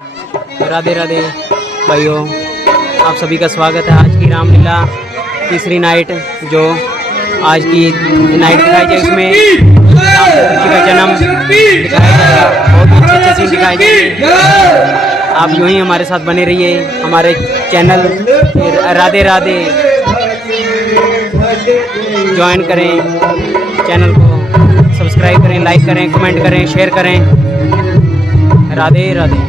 राधे राधे भाइयों, आप सभी का स्वागत है आज की रामलीला तीसरी नाइट। जो आज की नाइट दिखाई जाए उसमें राम जी का जन्म दिखाया जाएगा, बहुत अच्छे सीन दिखाए जाएंगे। आप यूं ही हमारे साथ बने रहिए, हमारे चैनल राधे राधे ज्वाइन करें, चैनल को सब्सक्राइब करें, लाइक करें, कमेंट करें, शेयर करें। राधे राधे।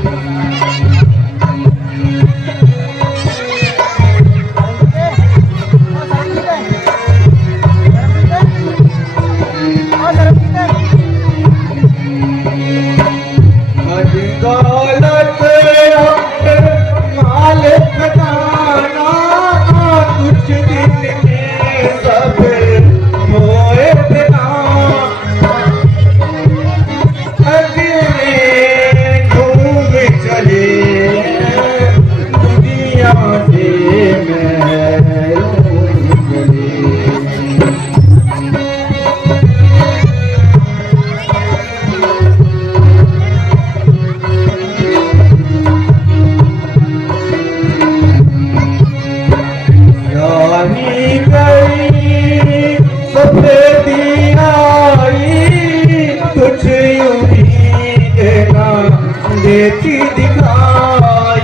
देखी दिखाई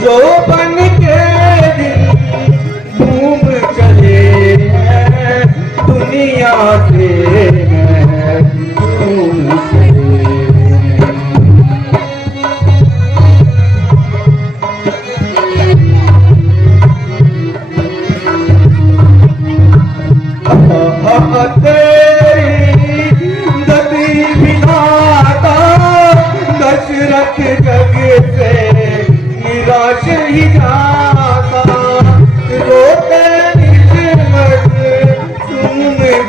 जो बन के घूम चले दुनिया से मैं घूम चले। दशरथ जग से निराश ही जाता, रोते निजमत सुन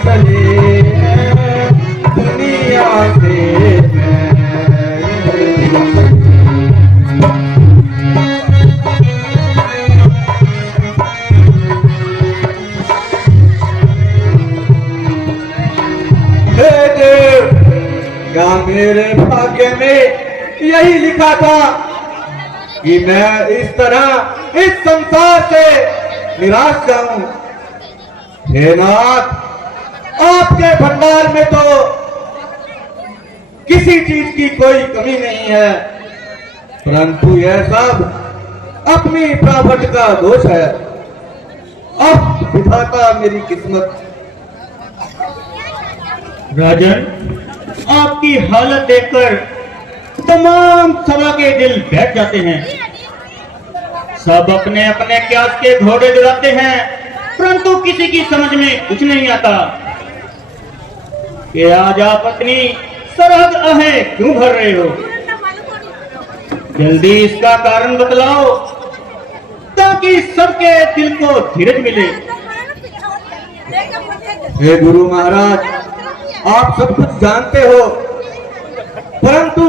चले दुनिया से क्या मेरे भाग्य में यही लिखा था कि मैं इस तरह इस संसार से निराश जाऊं। हे नाथ, आपके भंडार में तो किसी चीज की कोई कमी नहीं है, परंतु यह सब अपनी प्रारब्ध का दोष है। अब विधाता मेरी किस्मत। राजन, आपकी हालत देखकर तमाम सभा के दिल बैठ जाते हैं। सब अपने अपने क्यास के घोड़े दौड़ाते हैं, परंतु किसी की समझ में कुछ नहीं आता कि आज आप अपनी सरहद आहें क्यों भर रहे हो। जल्दी इसका कारण बतलाओ ताकि सबके दिल को धीरज मिले। हे गुरु महाराज, आप सब कुछ जानते हो, परंतु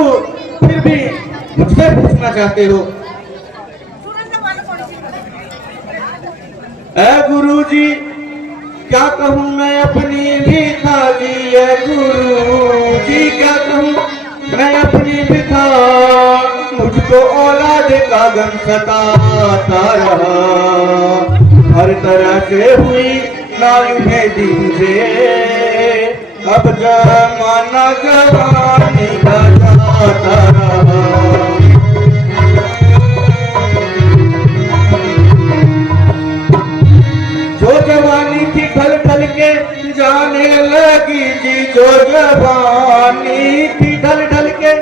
फिर भी मुझसे पूछना चाहते हो। ऐ गुरु जी, क्या कहूँ मैं अपनी व्यथा जी। ऐ गुरु जी, क्या कहूँ मैं अपनी व्यथा। मुझको औलाद का गम सताता रहा, हर तरह से हुई नाउमीदी मुझे। अब जमाना जवानी का जाता रहा। जो जवानी थी ढल ढल के जाने लगी जी, जो जवानी थी ढल ढल के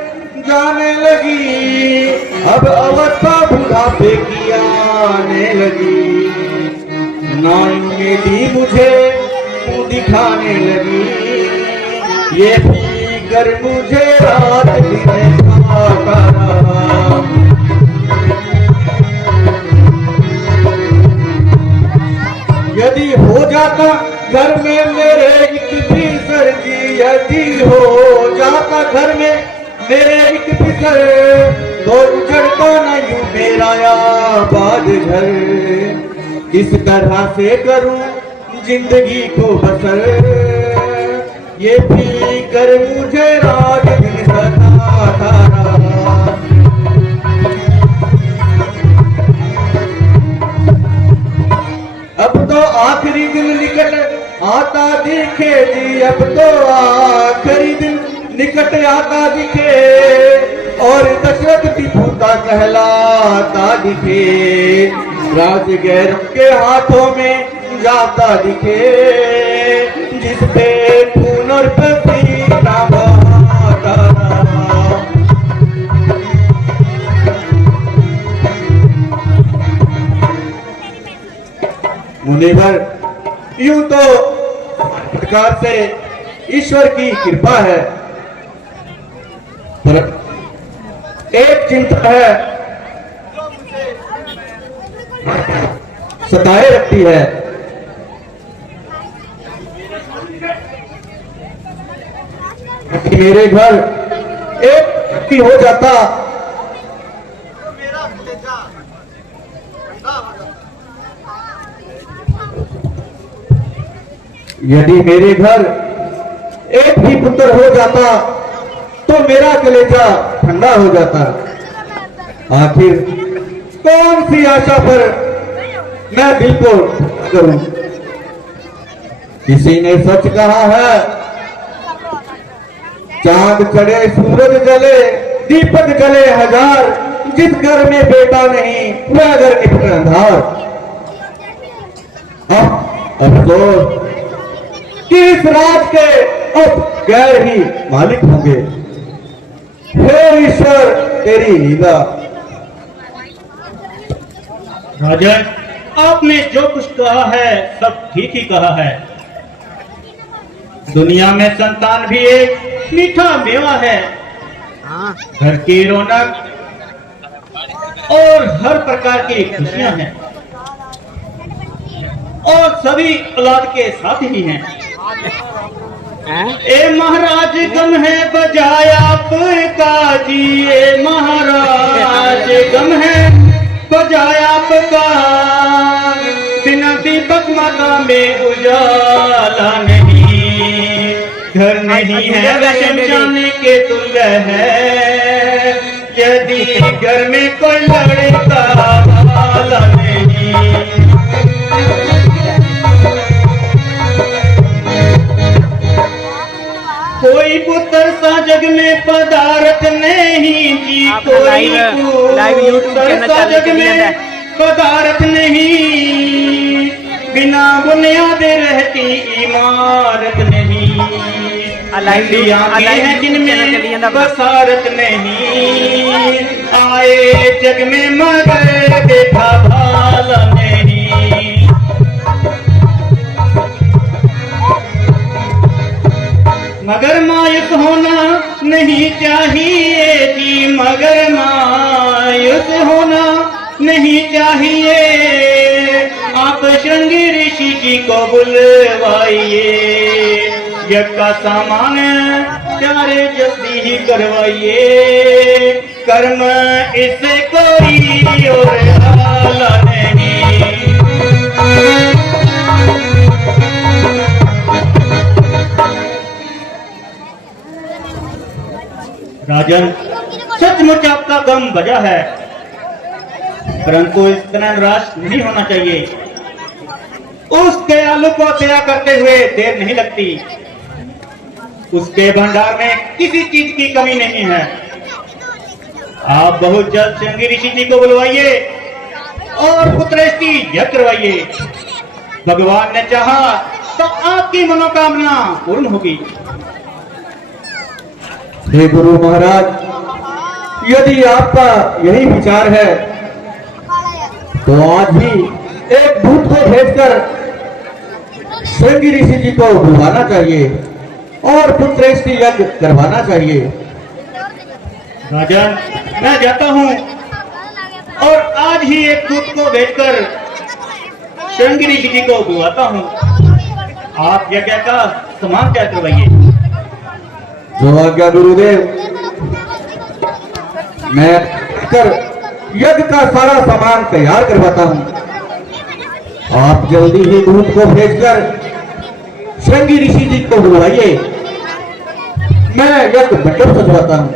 जाने लगी, अब अवस्था बुढ़ापे की आने लगी। नाउमीदी मुझे मुँह दिखाने लगी, ये फिकर मुझे रात दिन खाता रहा। यदि हो जाता घर में मेरे एक बिसर जी, यदि हो जाता घर में मेरे एक बिसर, तो उजड़ता नहीं मेरा आबाद घर। किस तरह से करूं जिंदगी को बसर, ये फिकर मुझे रात दिन सताता रहा। तो आखिरी दिन निकट आता दिखे जी, अब तो आखिरी दिन निकट आता दिखे, और दशरथ टीपू का कहलाता दिखे, राज गैर के हाथों में जाता दिखे, जिस पे खून और पसीना बहाता रहा। मुनिवर, यूं तो प्रकार से ईश्वर की कृपा है, पर एक चिंता है, सताए रखती है। मेरे घर एक भी हो जाता यदि मेरे घर एक भी पुत्र हो जाता तो मेरा कलेजा ठंडा हो जाता। आखिर कौन सी आशा पर मैं दिल को करूं? किसी ने सच कहा है, चांद चढ़े सूरज जले दीपक जले हजार, जिस घर में बेटा नहीं वह घर निपट अंधार। अफसोस कि इस राज के अब गैर ही मालिक होंगे। हे ईश्वर, तेरी लीला। राजन, आपने जो कुछ कहा है सब ठीक ही कहा है। दुनिया में संतान भी एक मीठा मेवा है। घर की रौनक और हर प्रकार की खुशियां हैं, और सभी औलाद के साथ ही हैं। ए महाराज गम है बजाया आपका जी, ए महाराज गम है बजाया आपका, बिना दीपक माता में उजाला नहीं, घर नहीं है वह जाने के तुल्य है, यदि घर में कोई लड़का वाला नहीं। कोई पुत्र सा जग में पदार्थ नहीं जी, कोई पुत्र सा जग में पदार्थ नहीं, बिना बुनियाद रहती इमारत नहीं, है जिनमें बसारत नहीं, आए जग में मगर देखा भाला नहीं। मगर मायूस होना नहीं चाहिए जी, मगर मायूस होना नहीं चाहिए, आप श्रृंगी ऋषि जी को बुलवाइए, यज्ञ का सामान प्यारे जल्दी ही करवाइए, कर्म इससे कोई और आला नहीं। राजन, सचमुच आपका गम बजा है, परंतु इतना निराश नहीं होना चाहिए। उस दयालु को दया करते हुए देर नहीं लगती, उसके भंडार में किसी चीज की कमी नहीं है। आप बहुत जल्द श्रृंगी ऋषि जी को बुलवाइए और पुत्रेष्टि यज्ञ करवाइए। भगवान ने चाहा तो आपकी मनोकामना पूर्ण होगी। हे गुरु महाराज, यदि आपका यही विचार है तो आज ही एक दूत को भेजकर श्रृंगी ऋषि जी को बुलवाना चाहिए और पुत्रेष्टि यज्ञ करवाना चाहिए। राजन, मैं जाता हूँ और आज ही एक दूत को भेजकर श्रृंगी ऋषि जी को बुलवाता हूँ। आप यज्ञ का सामान तैयार करवाइए। जो आज्ञा गुरुदेव। मैं कर यज्ञ का सारा सामान तैयार करवाता हूँ। आप जल्दी ही दूत को भेजकर श्रृंगी ऋषि जी को बुलवाइए। मैं यज्ञ मंडप सजवाता हूँ।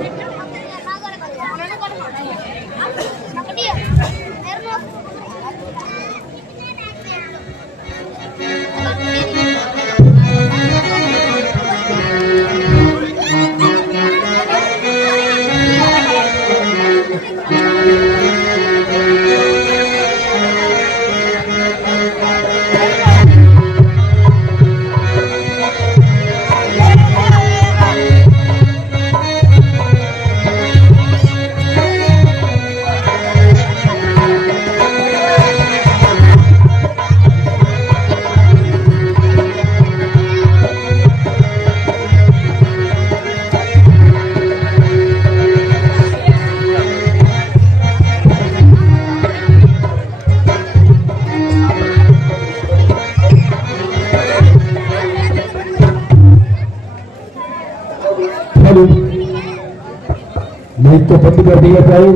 बंद कर दिया जाए।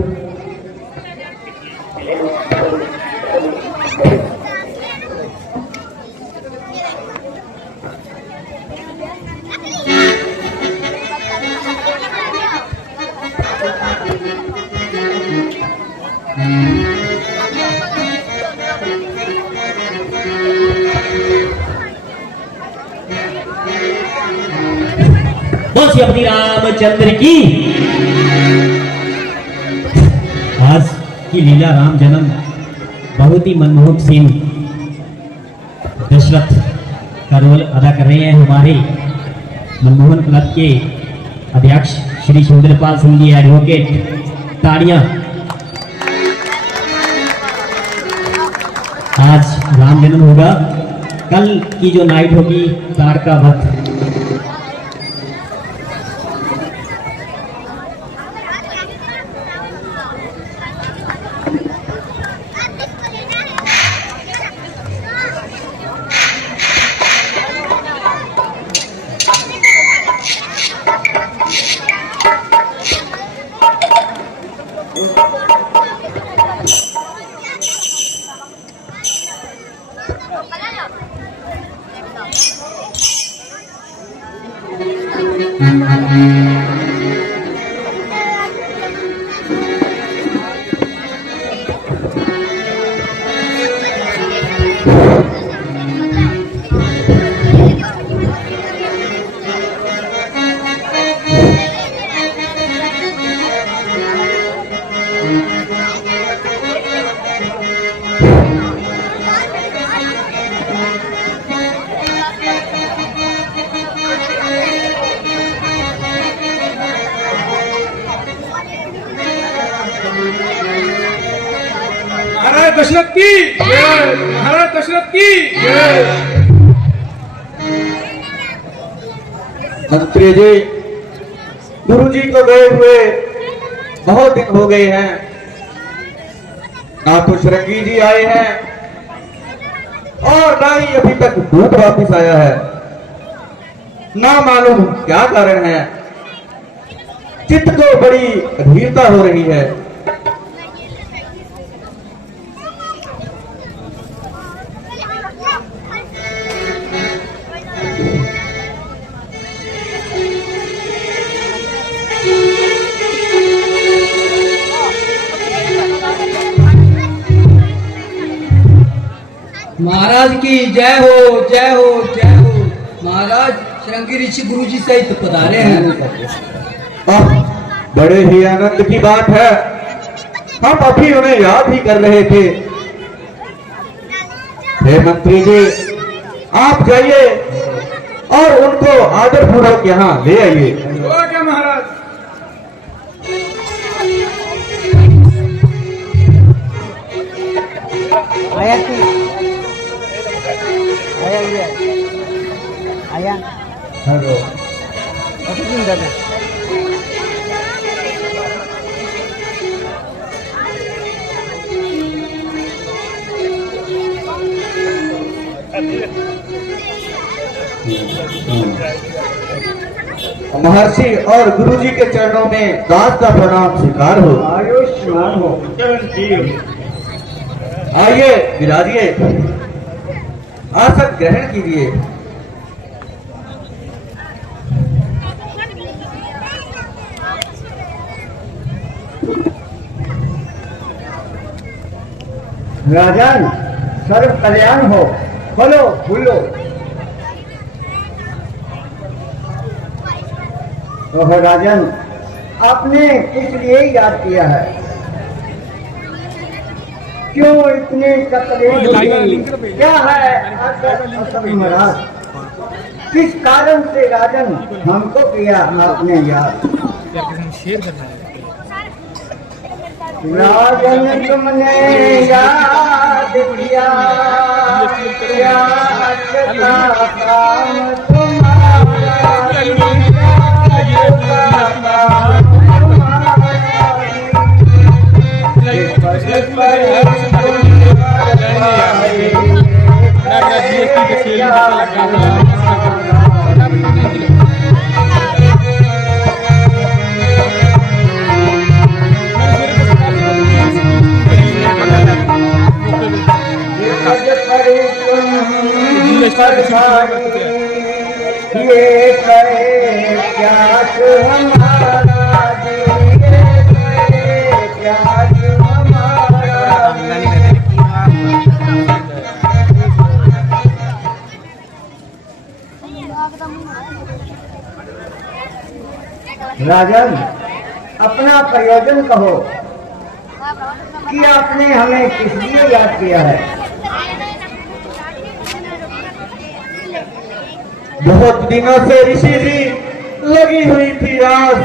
बोल श्री अपनी रामचंद्र की। आज की लीला राम जन्म बहुत ही मनमोहक सीन दशरथ का रोल अदा कर रहे हैं हमारे मनमोहन क्लब के अध्यक्ष श्री सुंदरपाल सिंह जी एडवोकेट। ताड़ियां। आज राम जन्म होगा, कल की जो नाइट होगी ताड़का वध। महाराज दशरथ की जय, महाराज दशरथ की जय। मंत्री जी, गुरु जी को गए हुए बहुत दिन हो गए हैं, ना तो श्रृंगी जी आए हैं और ना ही अभी तक दूत वापिस आया है। ना मालूम क्या कारण है, चित्त को बड़ी अधीरता हो रही है। महाराज की जय हो, जय हो, जय हो। महाराज श्रृंगी ऋषि गुरु जी सहित पधारे हैं। बड़े ही आनंद की बात है, हम अभी उन्हें याद ही कर रहे थे। हे मंत्री जी, आप जाइए और उनको आदरपूर्वक यहाँ ले आइए। ओके महाराज। आया आया हेलो। महर्षि और गुरु जी के चरणों में दास का प्रणाम स्वीकार हो। आयुष्मान हो। आइए विराजिए, आसन ग्रहण कीजिए। राजन, सर्व कल्याण हो। बोलो बोलो। ओह राजन, आपने किस लिए याद किया है? क्यों इतने तकलीफ? क्या है असल महाराज? किस कारण से राजन हमको किया आपने याद? राजन तुमने याद किया, याद का काम तुम्हारा। करो तुम परभारी, ये कहे प्यास हमारा जी, ये कहे प्यास हमारा। राजन, अपना प्रयोजन कहो कि आपने हमें किस लिए याद किया है। बहुत दिनों से ऋषि जी लगी हुई थी आस,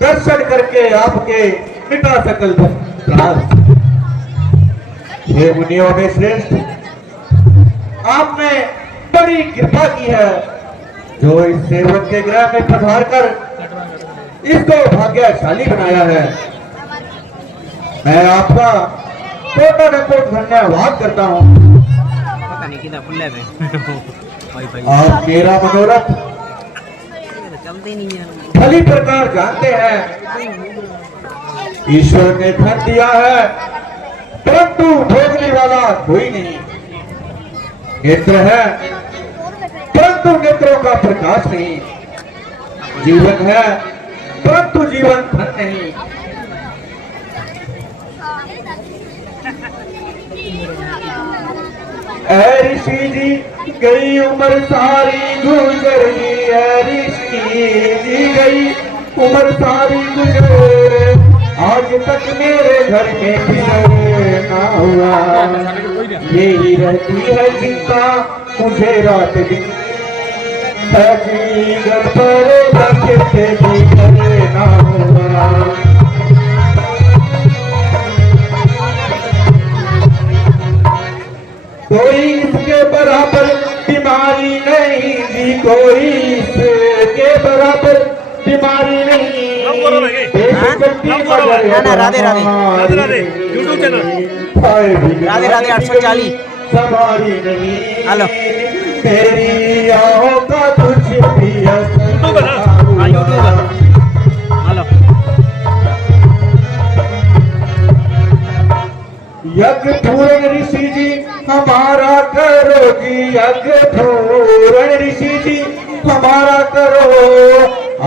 दर्शन करके आपके मिटा सकल त्रास। हे मुनियों में श्रेष्ठ, आपने बड़ी कृपा की है जो इस सेवक के गृह में पधार कर इसको भाग्यशाली बनाया है। मैं आपका कोटि कोटि धन्यवाद करता हूँ। पता नहीं कितना फुल है आप मेरा मनोरथ चलते नहीं है। भली प्रकार जानते हैं, ईश्वर ने धन दिया है परंतु भोगने वाला कोई नहीं। नेत्र है परंतु नेत्रों का प्रकाश नहीं। जीवन है परंतु जीवन धन नहीं। ऐ ऋषि जी गई उम्र सारी गुजर गई, ऐ ऋषि जी गई उम्र सारी गुजर, आज तक मेरे घर में फिर ना हुआ। यही रहती है चिंता मुझे रात दिन, घर पर रखते भी ना हुआ। कोई इसके बराबर बीमारी नहीं जी, कोई इसके बराबर बीमारी नहीं। ना राधे राधे यूट्यूब चैनल राधे राधे 840 सवारी नहीं। हेलो तेरी आओ का तुझ भी यूट्यूब हेलो यज्ञ पूर्ण ऋषि जी हमारा करो जी, यज्ञ पूर्ण ऋषि जी हमारा करो।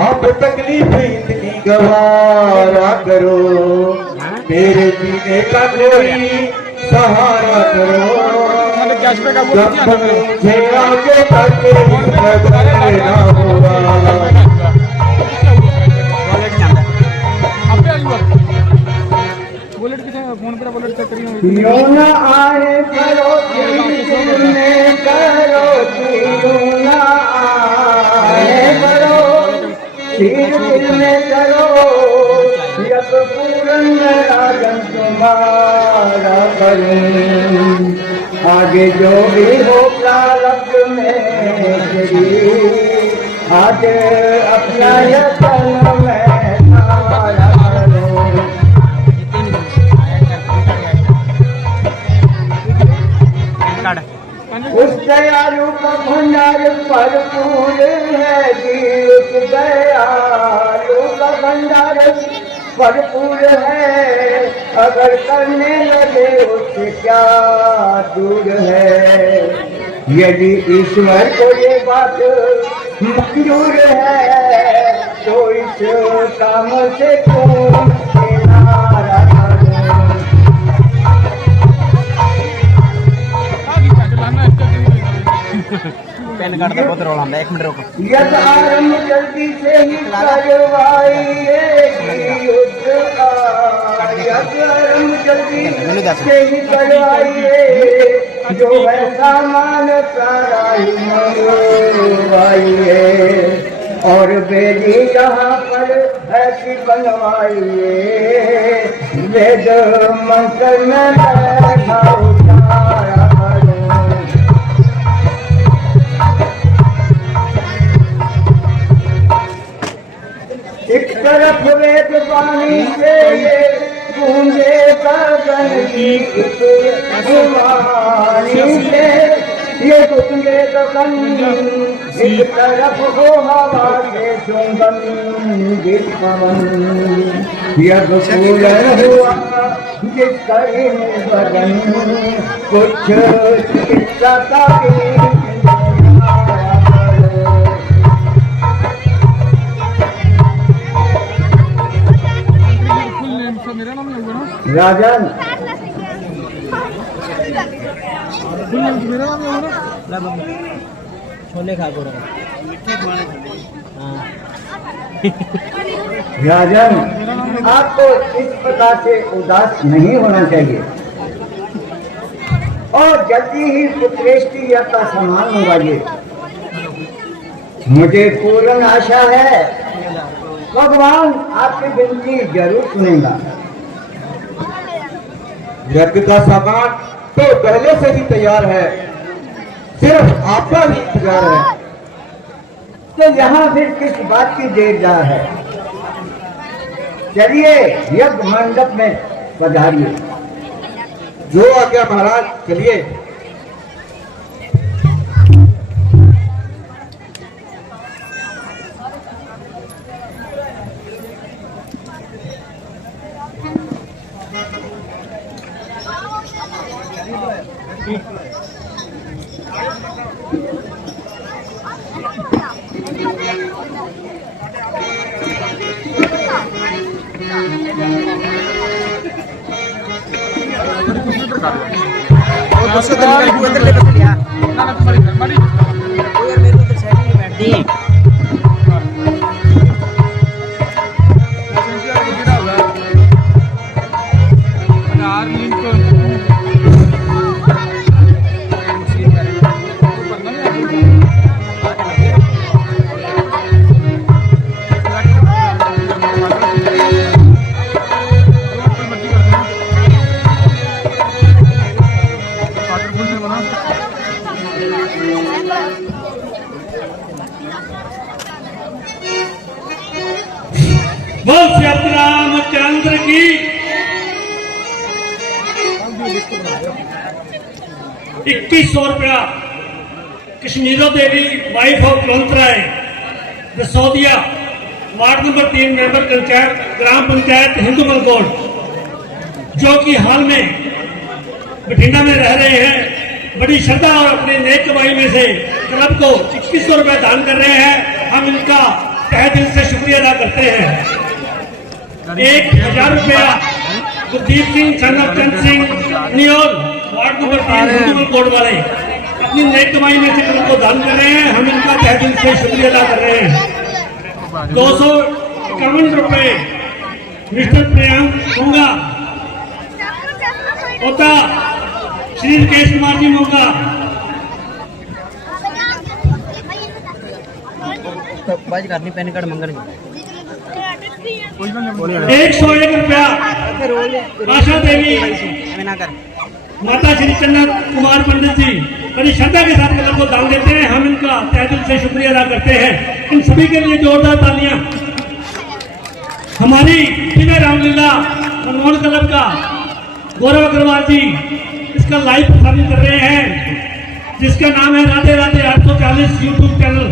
आप तकलीफ इतनी गवारा करो, मेरे जीने का कोई सहारा करो। मुझे आगे तक ना हुआ। क्यों न आए करो तुमने करो, क्यों न आए करो दिल में करो, यक पूर्ण राजन तुम्हारा करूं। आगे जो भी हो प्रारब्ध में तेरी, आज अपना यत्न में तुम्हारा करूं। उस दयालु का भंडार भरपूर है जी, उस दयालु का भंडार भरपूर है। अगर करने लगे उससे क्या दूर है। यदि ईश्वर को ये बात मंजूर है तो इस काम से क्यों नाराज। पेन कार्ड का बहुत रोला है। 1 मिनट रुको। यद आरंभ जल्दी से ही करवाइए, यद आरंभ जल्दी से ही करवाइए, जो है सामान सारा ही मंगवाइए। और बेदी जहाँ पर ऐसी बनवाइए, वेद मंत्र में बैठा उतारा। एक तरफ वेद पानी से गूंजे गगन की वाणी से, ये गूंजे गगन। एक तरफ हो हवा से सुगंधित पवन, यह पूर्ण हुआ जिसका बदन। कुछ जाता राजन छोले खा को हाँ राजन, आपको इस प्रकार से उदास नहीं होना चाहिए और जल्दी ही पुत्रेष्टि का सामान मंगाइए। मुझे पूर्ण आशा है भगवान आपकी विनती जरूर सुनेगा। यज्ञ का सामान तो पहले से ही तैयार है, सिर्फ आपका ही इंतजार है। तो यहाँ फिर किस बात की देर जा है? चलिए यज्ञ मंडप में पधारिए। जो आज्ञा महाराज, चलिए। बोल श्री रामचंद्र की। 2100 रुपया Kashmiro Devi wife of Kulwant Rai Dasaudiya, ward number 3 member panchayat, ग्राम पंचायत हिंदू मलकोट, जो कि हाल में बठिंडा में रह रहे हैं, बड़ी श्रद्धा और अपने नेक कमाई में से क्लब को 2100 रुपया दान कर रहे हैं। हम इनका तहे दिल से शुक्रिया अदा करते हैं। 1000 रुपया Gurdeep Singh son of Chand Singh Niyol, ward number 3 Hindu Malkot वाले अपनी नई कमाई में से क्लब को दान कर रहे हैं। हम इनका तहे दिल से शुक्रिया अदा कर रहे हैं। 251 रुपए मिस्टर प्रियांक होंगा, होता श्री राकेश कुमार जी मोगा। बाज करनी पैन कार्ड मंगन 101 रुपया आशा देवी माता श्री चंद्र कुमार पंडित जी बड़ी श्रद्धा के साथ क्लब को दान देते हैं। हम इनका तहे दिल से शुक्रिया अदा करते हैं। इन सभी के लिए जोरदार तालियां। हमारी दिव्य रामलीला मनमोहन क्लब का गौरव अग्रवाल जी इसका लाइव प्रसारित कर रहे हैं, जिसका नाम है राधे राधे 840 यूट्यूब चैनल,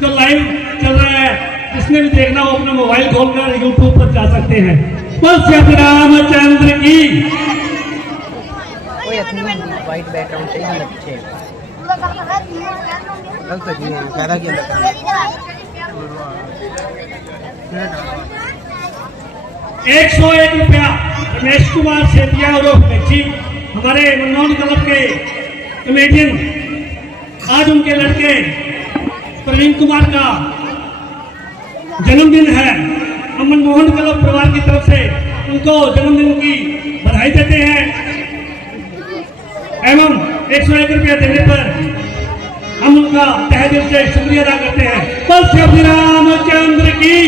जो लाइव चल रहा है। जिसने भी देखना हो अपना मोबाइल खोलकर यूट्यूब पर जा सकते हैं। बस श्री रामचंद्र की। कोई वाइट बैकग्राउंड चाहिए पीछे ज्यादा किया 101 रुपया रमेश कुमार सेतिया और हमारे मनमोहन क्लब के कमेडियन, आज उनके लड़के प्रवीण कुमार का जन्मदिन है। हम मनमोहन क्लब परिवार की तरफ से उनको जन्मदिन की बधाई देते हैं एवं 101 रुपया देने पर हम उनका तहे दिल से शुक्रिया अदा करते हैं। बल श्री रामचंद्र की।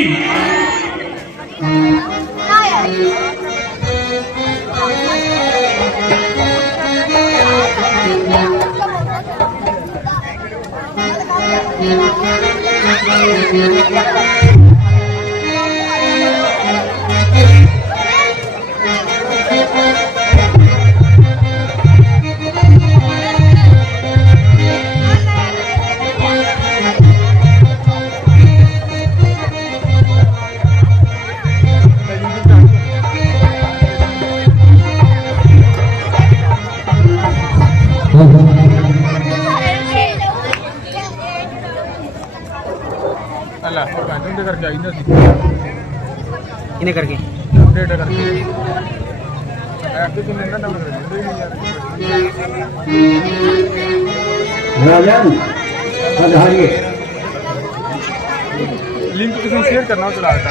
ਲੈ ਪੈਂਟਨ ਦੇ ਕਰਕੇ ਆਈ ਨਾ ਸੀ इन्हें करके ਅਪਡੇਟ ਕਰਕੇ ਐਪ ਤੇ ਮੈਨੂੰ ਨਾ ਨੰਬਰ ਦੇ ਦਿੰਦੇ ਯਾਰ राजन पधारिए। लिंक किसी को शेयर करना हो चला देता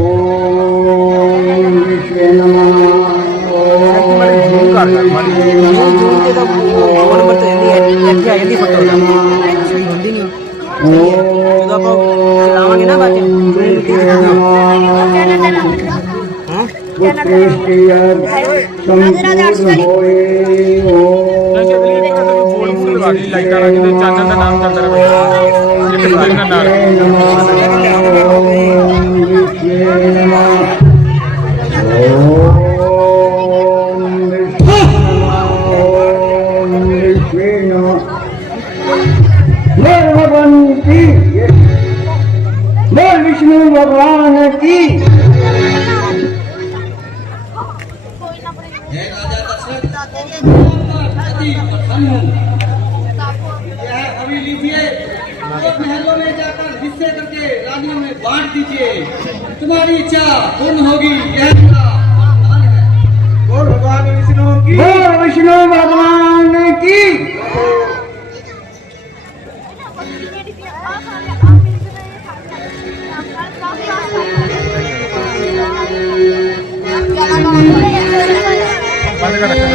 ओम विश्वे नमः। जूम कर यार मारी जूम के तो फोन नंबर तो जल्दी है जल्दी आ जल्दी फोटो सही होती नहीं जो आप चलावांगे ना बातें हाँ बोल बोल लगा दी लाइट आ के चैनल का नाम चलता रहे ये डिस्प्ले का नाम विष्णु भगवान की। हे राजा दशरथ अति प्रसन्न हूं। यह अभी लीजिए और महलों में जाकर हिस्से करके रानियों में बांट दीजिए। तुम्हारी इच्छा पूर्ण होगी, यह मेरा वरदान है। बोल भगवान विष्णु की। बोल विष्णु भगवान की। बंद कर रखा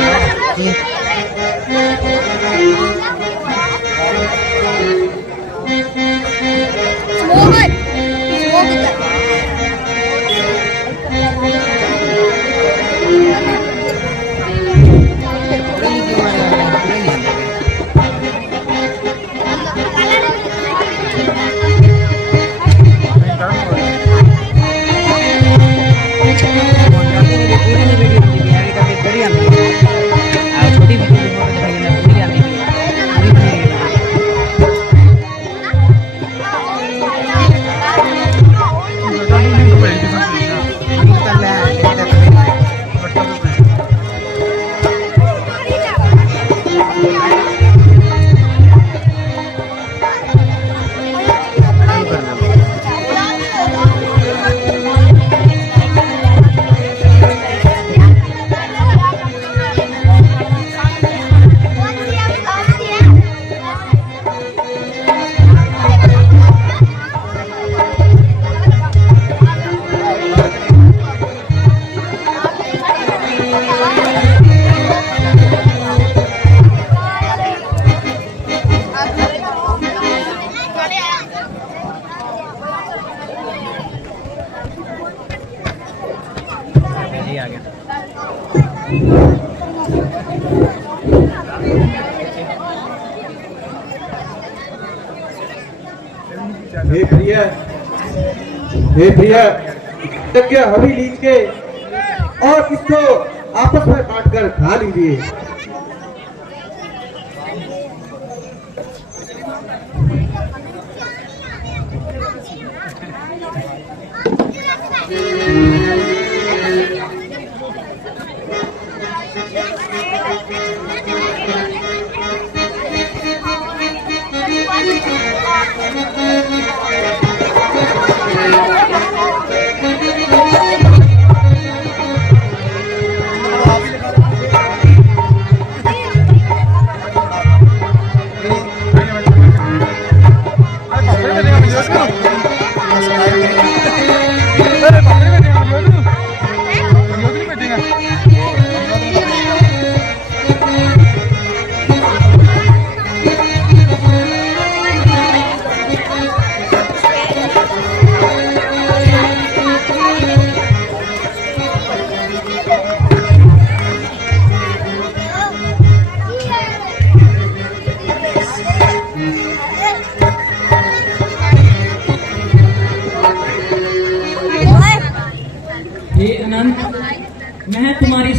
छोटी पूरी आती आ गया। हे प्रिय यज्ञ हवी लीज के और इसको आपस में बांटकर खा लीजिए।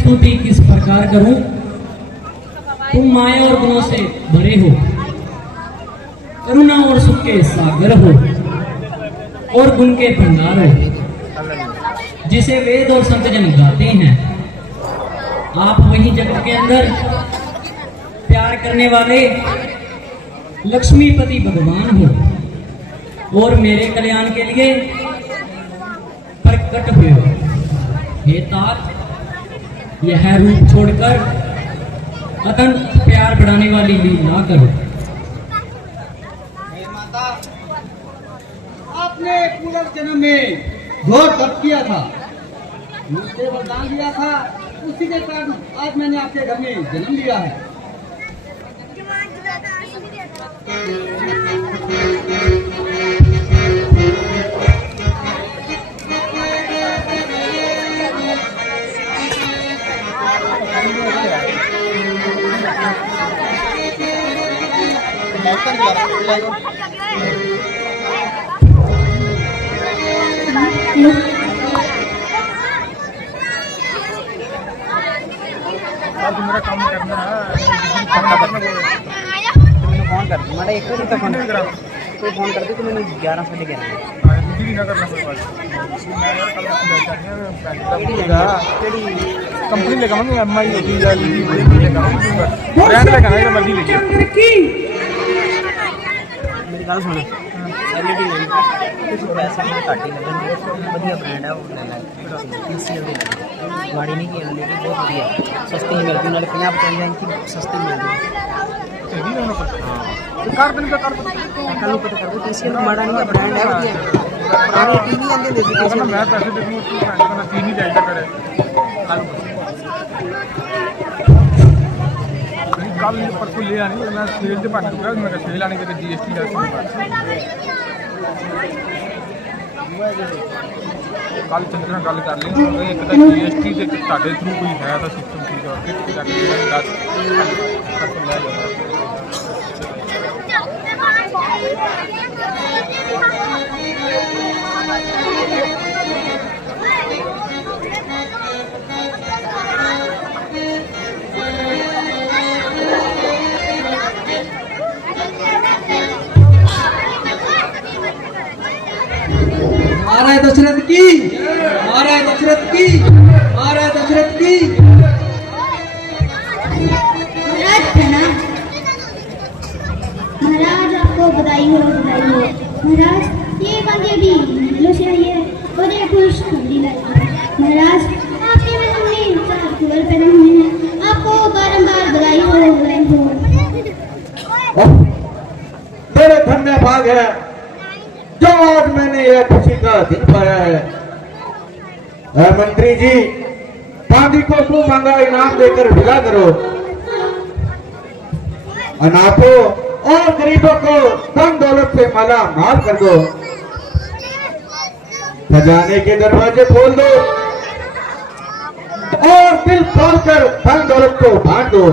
स्तुति किस प्रकार करूं? तुम माया और गुणों से भरे हो, करुणा और सुख के सागर हो और गुण के भंडार हो, जिसे वेद और संत जन गाते हैं। आप वही जगत के अंदर प्यार करने वाले लक्ष्मीपति भगवान हो और मेरे कल्याण के लिए प्रकट हुए हो। हे तात, यह रूप छोड़कर अतंत प्यार बढ़ाने वाली लीला करो। माता, आपने पुनर्जन्म में घोर तप किया था, मुझसे वरदान दिया था, उसी के कारण आज मैंने आपके घर में जन्म लिया है। मेरा काम करना है, फोन कर मैं एक तो फोन कोई फोन कर दे तो मैंने 11 साढ़े 11 कंपनी लेगा मैं एम आई होती है ब्रांड लेगा ना मर्जी लेके मेरी गल सुन एलईडी लेनी कुछ पैसे में घट ही लगेंगे बढ़िया ब्रांड है वो ले ले पीसीएल दी गाड़ी नहीं की एलईडी बहुत बढ़िया सस्ती मिलती नाले 50-55 इंच की सस्ती मिलती कर दिन का कर कल को तो कर दो पीसीएल माड़ा नहीं ब्रांड है बढ़िया पुरानी टीवी आंदे देसी पीसीएल मैं पैसे दे दूं उसको ब्रांड का तीन ही जाएगा करे कल परसों ले आनी मैं सेल से बंद कर मैं सेल आने के जीएसटी कल चंद्र ਨਾਲ ਗੱਲ ਕਰ ਲਈ ਇੱਕ ਤਾਂ ਜੀਐਸਟੀ ਤੇ ਤੁਹਾਡੇ ਥਰੂ ਕੋਈ ਹੈ ਤਾਂ ਸਿਸਟਮ ਠੀਕ ਹੈ ਫਿਰ ਜਾ ਕੇ 10 ਤੱਕ ਲੈ ਜਾਣਾ महाराज दशरथ की, महाराज दशरथ की, महाराज दशरथ की। महाराज प्रणाम। महाराज आपको बधाई हो, बधाई हो। महाराज ये बंदे अभी महलों से आई है और ये खुश खबरी लाई है। महाराज आपके महल में 4 कुंवर पैदा हुए हैं, आपको बारंबार बधाई हो, बधाई हो। तेरे धन्य भाग है जो आज मैंने यह खुशी का दिन पाया है। मंत्री जी, पांडी को तू मांगा इनाम देकर विदा करो। अनाथों और गरीबों को धन दौलत से माला माल कर दो। खजाने के दरवाजे खोल दो और दिल खोलकर धन दौलत को बांट दो।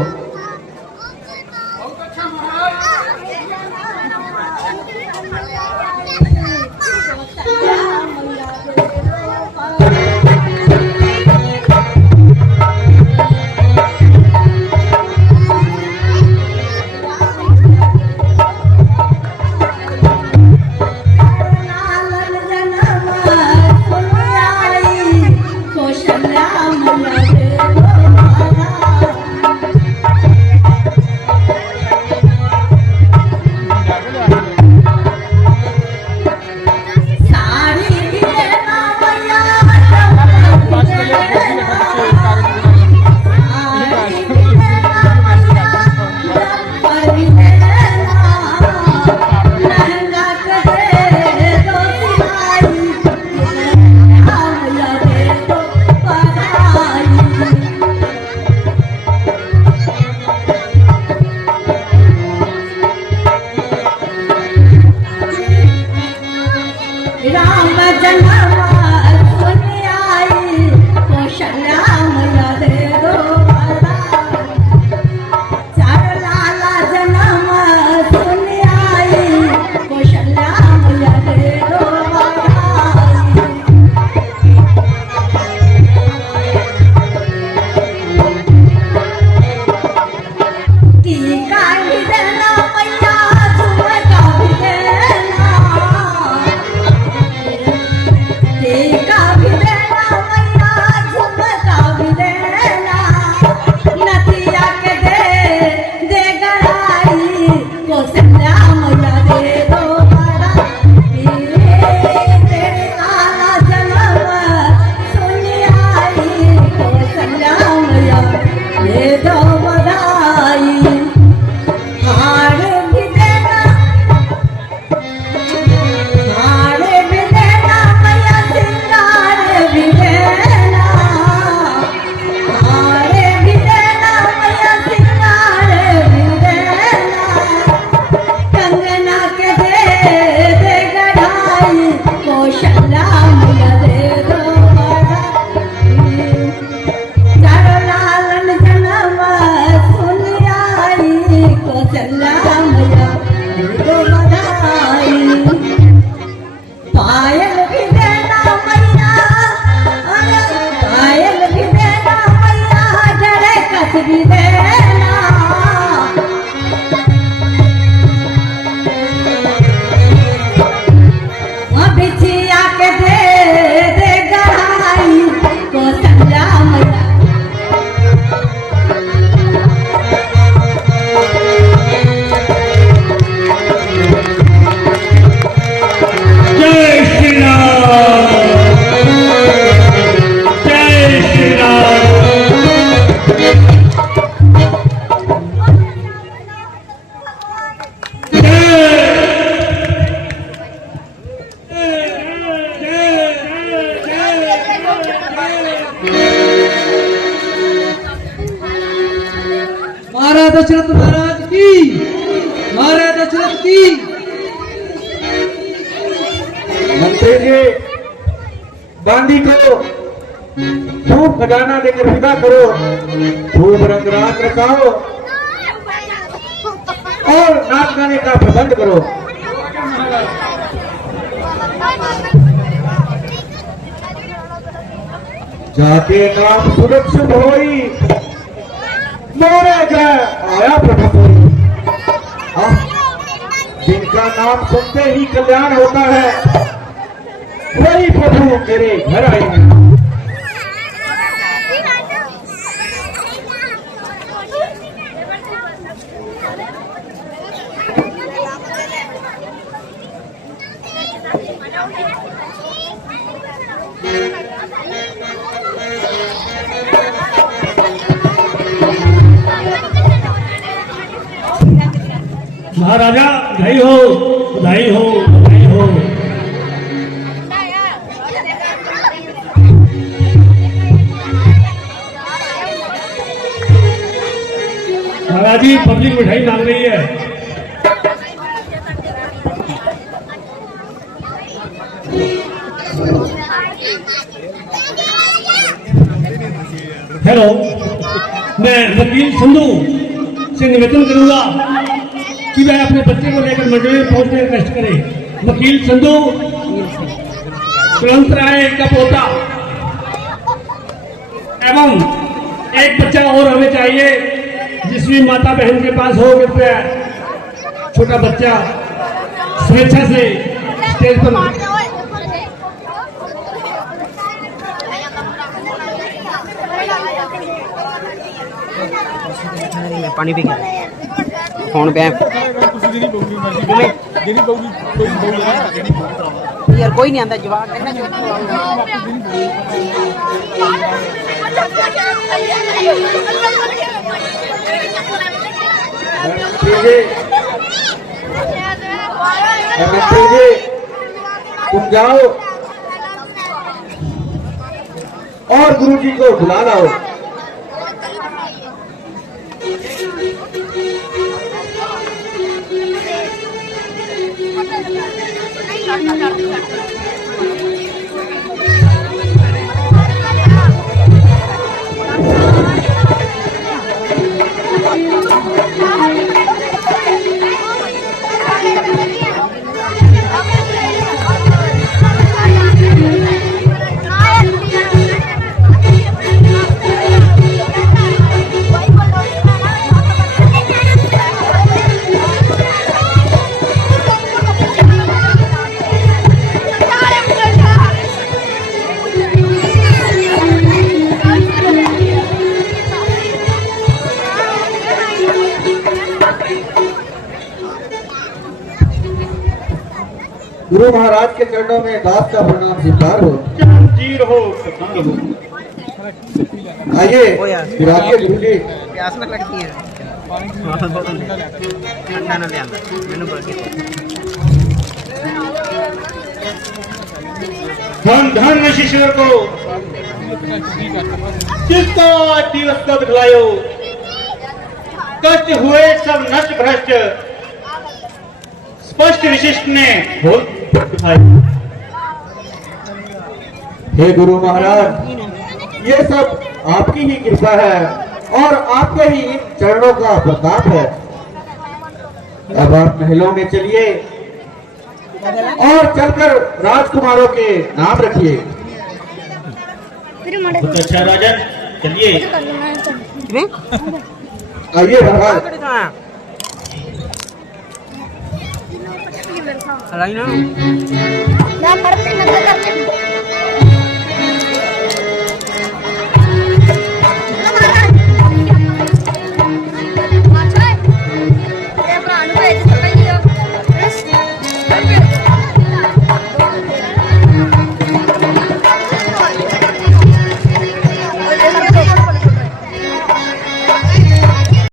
दशरथ महाराज की, महाराज दशरथ की। मंत्री जी, बांदी को खूब खजाना देकर विदा करो, खूब रंगरात रचाओ और नाच गाने का प्रबंध करो। जाके नाम सुरक्षित होई, मोरे जय आया प्रभु कोई। जिनका नाम सुनते ही कल्याण होता है, वही प्रभु मेरे घर आए हैं। महाराजा बधाई हो, बधाई हो, बधाई हो। महाराज जी पब्लिक मिठाई मांग रही है। हेलो, मैं वकील संधू से निवेदन करूंगा कि वह अपने बच्चे को लेकर मंडली में पहुंचने का कष्ट करे। वकील संधू तुरंत राय का पोता एवं एक बच्चा और हमें चाहिए जिसमें माता बहन के पास हो कृपया छोटा बच्चा स्वेच्छा से स्टेज पर। पानी पी के फोन पे यार कोई नहीं आंदा जवाब देना तुम जाओ और गुरुजी को बुला लाओ। गुरु महाराज के चरणों में दास का प्रणाम स्वीकार हो। जीर हो, प्रसन्न हो। आइए फिर आइए गुरु जी। प्यास में लगती है ठंडा ना ले आना मैंने बोल के धन धन शिष्य को जिसका दिवस को दिखलायो, कष्ट हुए सब नष्ट भ्रष्ट, स्पष्ट विशिष्ट ने बोल दिखाई। हे गुरु महाराज, ये सब आपकी ही कृपा है और आपके ही इन चरणों का प्रताप है। अब आप महलों में चलिए और चलकर राजकुमारों के नाम रखिए। बहुत अच्छा राजन, चलिए। आइए महाराज। हलाई ना ना पढ़ते